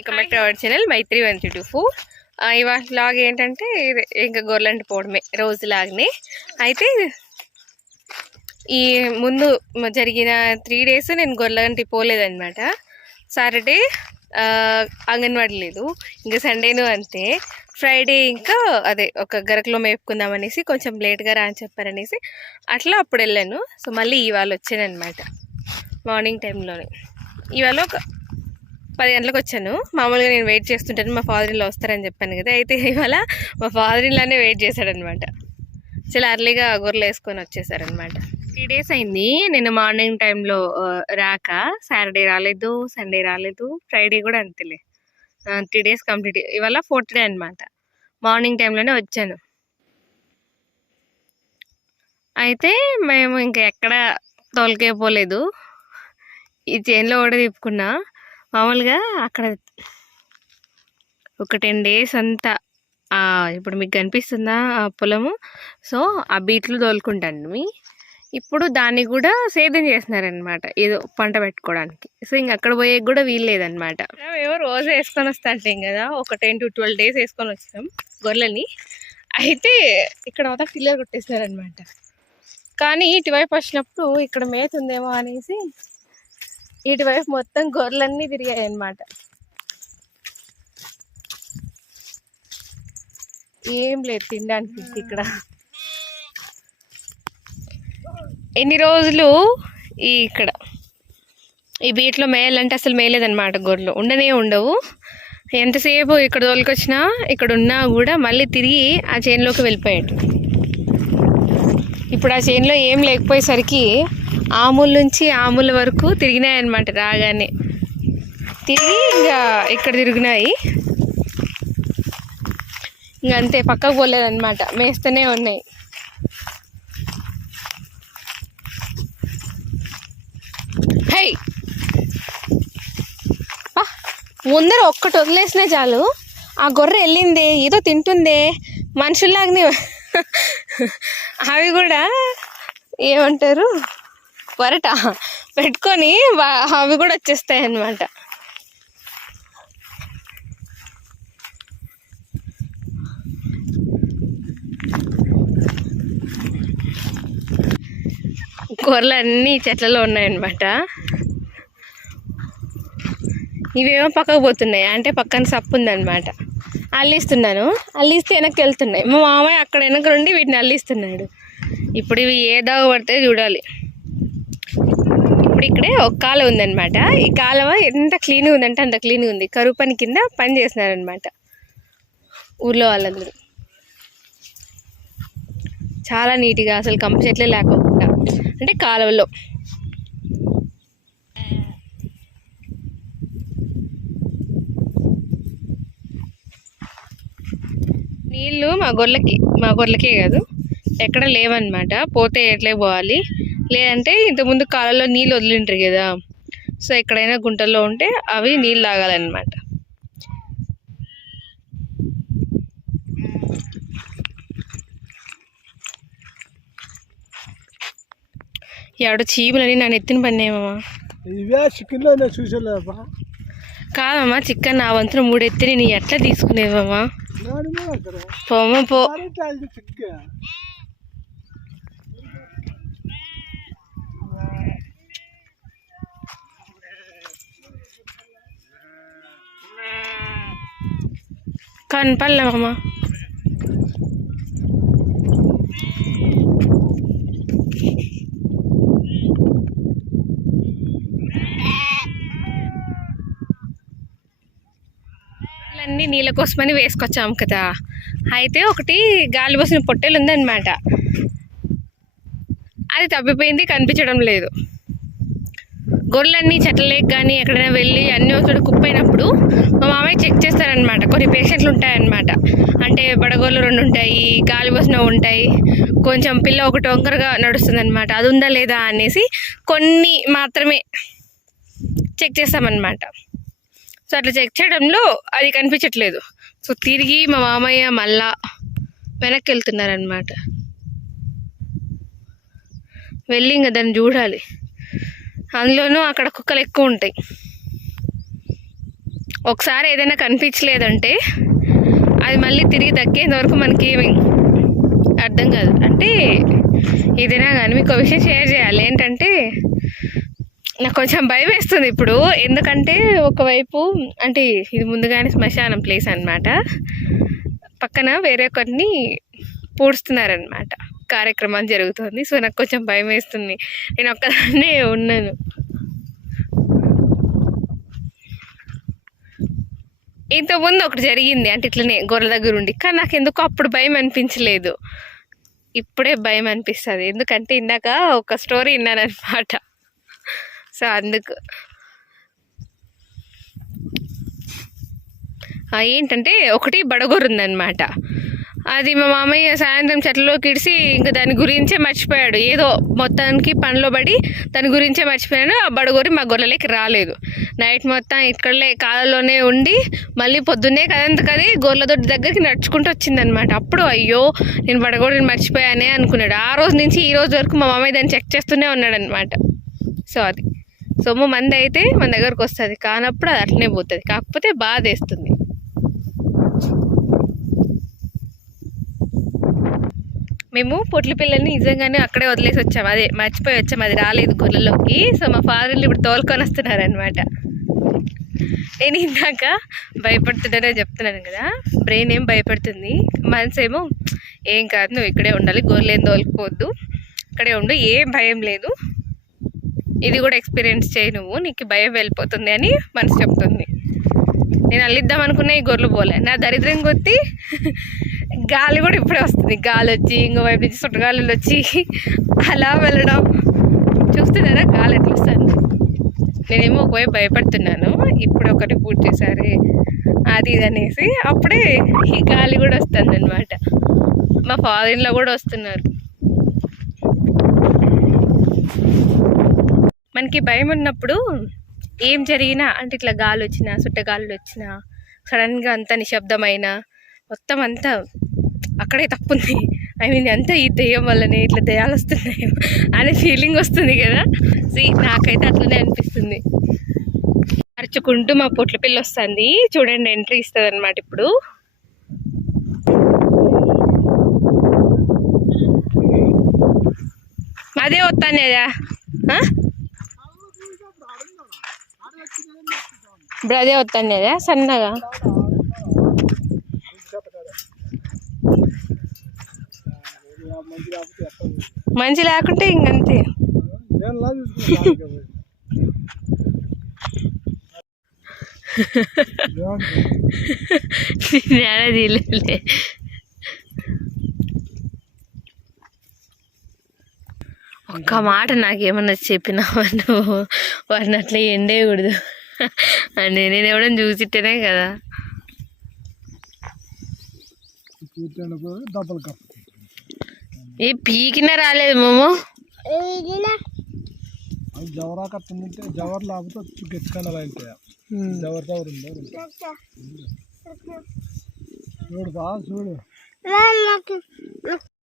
Welcome back to our channel Maithri one two four ఇవాళ log ఏంటంటే ఇంకా గొర్రెంటి పోవడమే రోజు లాగ్నే. అయితే ఈ ముందు జరిగిన త్రీ డేస్ నేను గొర్రెంటి పోలేదనమాట సాటర్డే అంగన్వాడీ లేదు ఇంకా సండేను అంతే. ఫ్రైడే ఇంకా అదే ఒక గరకలో మేపుకుందాం అనేసి కొంచెం లేట్గా రా అని చెప్పారనేసి అట్లా అప్పుడు వెళ్ళాను. సో మళ్ళీ ఇవాళ వచ్చాను అనమాట మార్నింగ్ టైంలోనే. ఇవాళ ఒక పది గంటలకు వచ్చాను. మామూలుగా నేను వెయిట్ చేస్తుంటాను మా ఫాదర్ ఇన్లో వస్తారని చెప్పాను కదా. అయితే ఇవాళ మా ఫాదర్ ఇన్లానే వెయిట్ చేశాడనమాట చాలా అర్లీగా గొర్రెలు వేసుకొని వచ్చేసారనమాట త్రీ డేస్ అయింది. నేను మార్నింగ్ టైంలో రాక. సాటర్డే రాలేదు సండే రాలేదు ఫ్రైడే కూడా అంతేలే. త్రీ డేస్ కంప్లీట్ ఇవాళ ఫోర్త్ డే అనమాట మార్నింగ్ టైంలోనే వచ్చాను. అయితే మేము ఇంకా ఎక్కడ తోలుకే పోలేదు. ఈ చైన్లో కూడా తిప్పుకున్నా. మామూలుగా అక్కడ ఒక టెన్ డేస్ అంతా ఇప్పుడు మీకు కనిపిస్తుందా ఆ పొలము? సో ఆ బీట్లు తోలుకుంటాను మీ. ఇప్పుడు దాన్ని కూడా సేద్యం చేస్తున్నారనమాట ఏదో పంట పెట్టుకోవడానికి. సో ఇంక అక్కడ పోయే కూడా వీల్లేదనమాట మేము రోజు వేసుకొని వస్తాంటాం కదా ఒక టెన్ టు ట్వెల్వ్ డేస్ వేసుకొని వచ్చినాం గొర్రెలని. అయితే ఇక్కడ మొత్తం పిల్లలు కొట్టేసినారనమాట కానీ ఇటువైపు వచ్చినప్పుడు ఇక్కడ మేత ఉందేమో అనేసి ఇటువైపు మొత్తం గొర్రెలన్నీ తిరిగాయి అనమాట ఏం లేదు తినడానికి ఇక్కడ. ఎన్ని రోజులు ఈ ఇక్కడ? ఈ బీట్లో మేయాలంటే అసలు మేయలేదన్నమాట గొర్రెలు. ఉండనే ఉండవు. ఎంతసేపు ఇక్కడ తోలుకొచ్చినా ఇక్కడ ఉన్నా కూడా మళ్ళీ తిరిగి ఆ చేనులోకి వెళ్ళిపోయాడు ఇప్పుడు ఆ చేనులో ఏం లేకపోయేసరికి ఆముల నుంచి ఆముల వరకు తిరిగినాయి అనమాట రాగానే. తిరిగి ఇంకా ఇక్కడ తిరిగినాయి. ఇంక అంతే పక్కకు పోలేదన్నమాట. మేస్తూనే ఉన్నాయి. హై! ముందర ఒక్కటి వదిలేసినా చాలు. ఆ గొర్రె వెళ్ళిందే ఏదో తింటుందే. మనుషుల్లాగానే అవి కూడా ఏమంటారు? పెరట పెట్టుకొని అవి కూడా వచ్చేస్తాయి అన్నమాట. కూరలు అన్నీ చెట్లలో ఉన్నాయన్నమాట. ఇవేమో పక్కకు పోతున్నాయి. అంటే పక్కన సప్పు ఉందన్నమాట. అల్లిస్తున్నాను. అల్లిస్తే వెనక్కి వెళ్తున్నాయి. మా మామయ్య అక్కడ వెనక నుండి వీటిని అల్లిస్తున్నాడు. ఇప్పుడు ఇవి ఏ దాగ పడితే చూడాలి. ఇప్పుడు ఇక్కడే ఒక కాలువ ఉందనమాట ఈ కాలువ ఎంత క్లీన్గా ఉందంటే అంత క్లీన్గా ఉంది. కరువు పని కింద పని చేస్తున్నారనమాట ఊర్లో వాళ్ళందరూ. చాలా నీట్గా అసలు కంప చెట్లే లేకుండా అంటే కాలువలో. నీళ్ళు మా గొర్రెలకి మా గొర్రెలకే కాదు. ఎక్కడ లేవన్నమాట. పోతే ఎట్లే పోవాలి? లేదంటే ఇంతకుముందు కాలంలో నీళ్ళు వదిలింటారు కదా. సో ఎక్కడైనా గుంటల్లో ఉంటే అవి నీళ్ళు తాగాలన్నమాట. ఎవడ చీపులని నన్ను ఎత్తిన పన్నేమమ్మా ఇవే చికెన్లో నేను కాదమ్మా చికెన్ నా వంతున మూడు ఎత్తిని నీ ఎట్లా తీసుకునేవమ్మా పోమ్మ పో. కనపడలేమమ్మా అన్నీ నీళ్ళ కోసమని వేసుకొచ్చాము కదా. అయితే ఒకటి గాలి పోసిన పొట్టెలు ఉందన్నమాట. అది తప్పిపోయింది కనిపించడం లేదు. గొర్రెలన్నీ చెట్లలేక కానీ ఎక్కడైనా వెళ్ళి అన్ని వస్తువులు కుప్పైనప్పుడు మా మామయ్య చెక్ చేస్తారనమాట కొన్ని పేషెంట్లు ఉంటాయన్నమాట. అంటే బడగోళ్ళు రెండు ఉంటాయి గాలి పోసినవి ఉంటాయి కొంచెం పిల్ల ఒకటి వంకరగా నడుస్తుంది అనమాట అది ఉందా లేదా అనేసి కొన్ని మాత్రమే చెక్ చేస్తామన్నమాట. సో అట్లా చెక్ చేయడంలో అది కనిపించట్లేదు. సో తిరిగి మా మామయ్య మళ్ళా వెనక్కి వెళ్తున్నారనమాట వెళ్ళి ఇంకా దాన్ని చూడాలి. అందులోనూ అక్కడ కుక్కలు ఎక్కువ ఉంటాయి. ఒకసారి ఏదైనా కనిపించలేదంటే అది మళ్ళీ తిరిగి దక్కేంత వరకు మనకి అర్థం కాదు. అంటే ఏదైనా కానీ మీకు ఒక విషయం షేర్ చేయాలి. ఏంటంటే నాకు కొంచెం భయం వేస్తుంది ఇప్పుడు. ఎందుకంటే ఒకవైపు అంటే ఇది ముందుగానే శ్మశానం ప్లేస్ అన్నమాట. పక్కన వేరే కొన్ని పూడుస్తున్నారనమాట కార్యక్రమం జరుగుతుంది. సో నాకు కొంచెం భయం వేస్తుంది. నేను ఒక్కదాన్నే ఉన్నాను. ఇంతకుముందు ఒకటి జరిగింది. అంటే ఇట్లనే గొర్రెల దగ్గర ఉండి. కానీ నాకు ఎందుకో అప్పుడు భయం అనిపించలేదు. ఇప్పుడే భయం అనిపిస్తుంది. ఎందుకంటే ఇందాక ఒక స్టోరీ విన్నానమాట సో అందుకు. ఏంటంటే ఒకటి బడగొరుందనమాట అది మా మామయ్య సాయంత్రం చెట్లలోకి ఇడిసి ఇంకా దాని గురించే మర్చిపోయాడు. ఏదో మొత్తానికి పనిలో పడి దాని గురించే మర్చిపోయాడు. ఆ బడగొరి మా గొర్రెలకి రాలేదు. నైట్ మొత్తం ఇక్కడలే కాలంలోనే ఉండి మళ్ళీ పొద్దున్నే కదంత కది గొర్రెల దొడ్డి దగ్గరికి నడుచుకుంటూ వచ్చిందనమాట. అప్పుడు అయ్యో నేను బడగొడిని మర్చిపోయానే అనుకున్నాడు. ఆ రోజు నుంచి ఈ రోజు వరకు మా మామయ్య దాన్ని చెక్ చేస్తూనే ఉన్నాడనమాట. సో అది. సొమ్ము మంది అయితే మన దగ్గరకు వస్తుంది. కానప్పుడు అది అట్లనే పోతుంది. కాకపోతే బాధ వేస్తుంది మేము పొట్ల పిల్లల్ని నిజంగానే అక్కడే వదిలేసి వచ్చాము అదే మర్చిపోయి వచ్చాము అది రాలేదు గొర్రెల్లోకి సో మా ఫాదర్లు ఇప్పుడు తోలుకొని వస్తున్నారనమాట నేను ఇందాక భయపడుతున్నానని చెప్తున్నాను కదా. బ్రెయిన్ ఏం భయపడుతుంది? మనసు ఏమో ఏం కాదు నువ్వు ఇక్కడే ఉండాలి. గొర్రెలేం తోలుకోవద్దు. ఇక్కడే ఉండు. ఏం భయం లేదు. ఇది కూడా ఎక్స్పీరియన్స్ చేయి నువ్వు. నీకు భయం వెళ్ళిపోతుంది అని మనసు చెప్తుంది. నేను అల్లిద్దాం అనుకున్న ఈ గొర్రెలు పోలే. నా దరిద్రం కొద్దీ గాలి కూడా ఇప్పుడే వస్తుంది. గాలి వచ్చి ఇంకో వైపు నుంచి సుట్టగాలులు వచ్చి అలా వెళ్ళడం. చూస్తున్నారా? గాలి ఎట్లా వస్తుంది? నేనేమో ఒకవైపు భయపడుతున్నాను. ఇప్పుడు ఒకటి పూర్తిసారి అది ఇది అనేసి అప్పుడే ఈ గాలి కూడా వస్తుంది అనమాట మా ఫారిన్లో కూడా వస్తున్నారు. మనకి భయం ఉన్నప్పుడు ఏం జరిగినా అంటే ఇట్లా గాలి వచ్చినా సుట్టగాలు వచ్చినా సడన్గా అంత నిశ్శబ్దమైన మొత్తం అంతా అక్కడే తప్పుంది. ఐ మీన్ అంతా ఈ దెయ్యం వల్లనే ఇట్లా దెయ్యాలు వస్తున్నాయి అనే ఫీలింగ్ వస్తుంది కదా. సి నాకైతే అట్లనే అనిపిస్తుంది. అరుచుకుంటూ మా పొట్ల పిల్ల వస్తుంది. చూడండి ఎంట్రీ ఇస్తుంది అనమాట ఇప్పుడు అదే? వస్తానేదా ఇప్పుడు అదే? వస్తానేదా సన్నగా మంచి లేకుంటే ఇంకంతే. నేను ఒక్క మాట నాకేమన్నా చెప్పినావా నువ్వు? వాడిని అట్లా ఎండేయకూడదు. అని నేను ఎవడని చూసిట్టేనే కదా. డబ్బులు కప్పు ఏ పీకినా రాలేదు మోమో అది జవరా కట్టుందంటే జవర్ లేకపోతే గెచ్చుకనాలి అంటే జవర్ జవర్ ఉంది చూడు బా చూడు